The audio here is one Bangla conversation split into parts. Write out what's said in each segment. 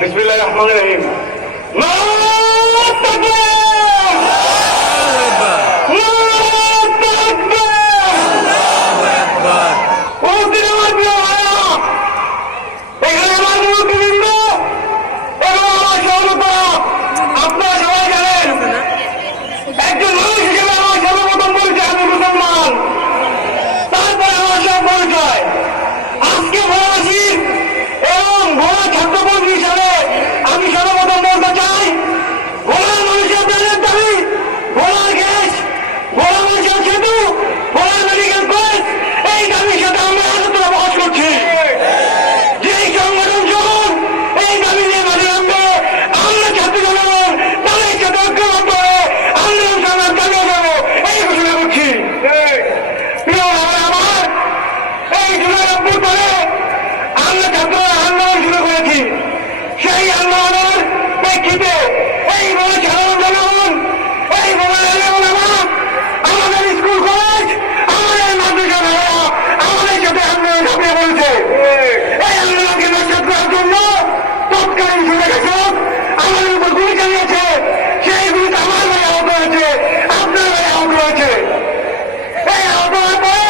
বিসমিল্লাহির রহমানির রহিম। আপনারা সবাই জানেন, একজন মানুষ হিসেবে আমার সর্বপ্রথম পরিচয় আমি মুসলমান, তারপরে আমার সব পরিচয়। আজকে ভোলাবাসী এবং ভোলা ছাত্রপন্থী হিসাবে আমি সর্বপ্রথম বলতে চাই, ভোলার মানুষের প্রাণের দাবি ভোলার গ্যাস, ভোলা মানুষের সেতু, ভোলার মেডিকেল কলেজ, এই দাবির সাথে আমরা একত্র প্রকাশ করছি। যেই সংগঠন যখন এই দাবি নিয়ে মাঝে নামবে, আমরা ছাত্র জনগণ তাদের সাথে ঐক্যবদ্ধ হয়ে আন্দোলন সংগ্রাম চালিয়ে যাবো, এই ঘোষণা করছি। প্রিয় ভাই আমার, এই জুলাই অভ্যুত্থানে আমরা ছাত্ররা আন্দোলন শুরু করেছি। সেই আন্দোলনের প্রেক্ষিতে এই বলে সাধারণ জনগণ, এই বলে আমাদের স্কুল কলেজ, আমাদের মাদ্রাসা ভাইরা আমাদের সাথে আন্দোলন ঝাঁপিয়ে পড়েছে। এই আন্দোলনকে নস্যাৎ করার জন্য তৎকালীন সুরেখাসক আমাদের উপর গুলি চালিয়েছে। সেই গুলিতে আমার ভাই আহত হয়েছে, আপনার ভাই আহত হয়েছে। এই আহত হওয়ার পরে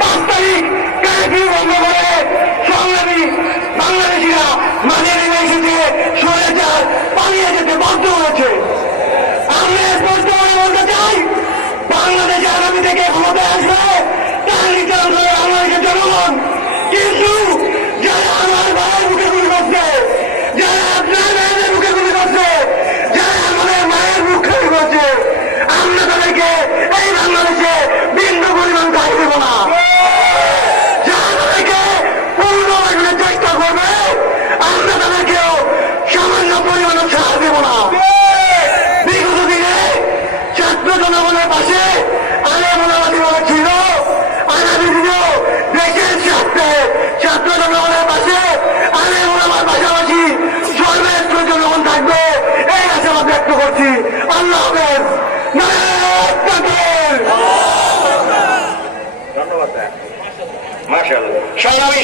5 তারিখ কারফিউ বন্ধ করে সংগ্রামী বাংলাদেশিরা মাঝে নেমে এসেছে, স্বৈরাচার পালিয়ে যেতে বাধ্য হয়েছে। আমরা স্পষ্ট করে বলতে চাই, বাংলাদেশে আগামী থেকে ক্ষমতায় আসবে তার নির্ধারণ করে বাংলাদেশের জনগণ। কিন্তু যারা আমার ভাইয়ের বুকে গুলি করছে, যারা আপনার ভাইয়ের বুকে গুলি করছে, যারা আমাদের মায়ের বুক খালি করছে, আমরা তাদেরকে এই বাংলাদেশে বিন্দু পরিমাণ ঠাঁই দেব না। যারা তাদেরকে পুনর্বাসনের চেষ্টা করবে, আমরা তাদেরকেও সামান্য পরিমাণে ছাড় দেব না। বিগত দিনে ছাত্র জনগণের পাশে আলেমুলামাদি ছিল, আগামী দিনেও দেশের স্বার্থে ছাত্র জনগণের পাশে আলেমুলামার পাশাপাশি সর্বত্র জনগণ থাকবে, এই আশাবাদ ব্যক্ত করছি। আল্লাহ হাফেজ। ধন্যবাদ। মাশাআল্লাহ। সংগ্রামী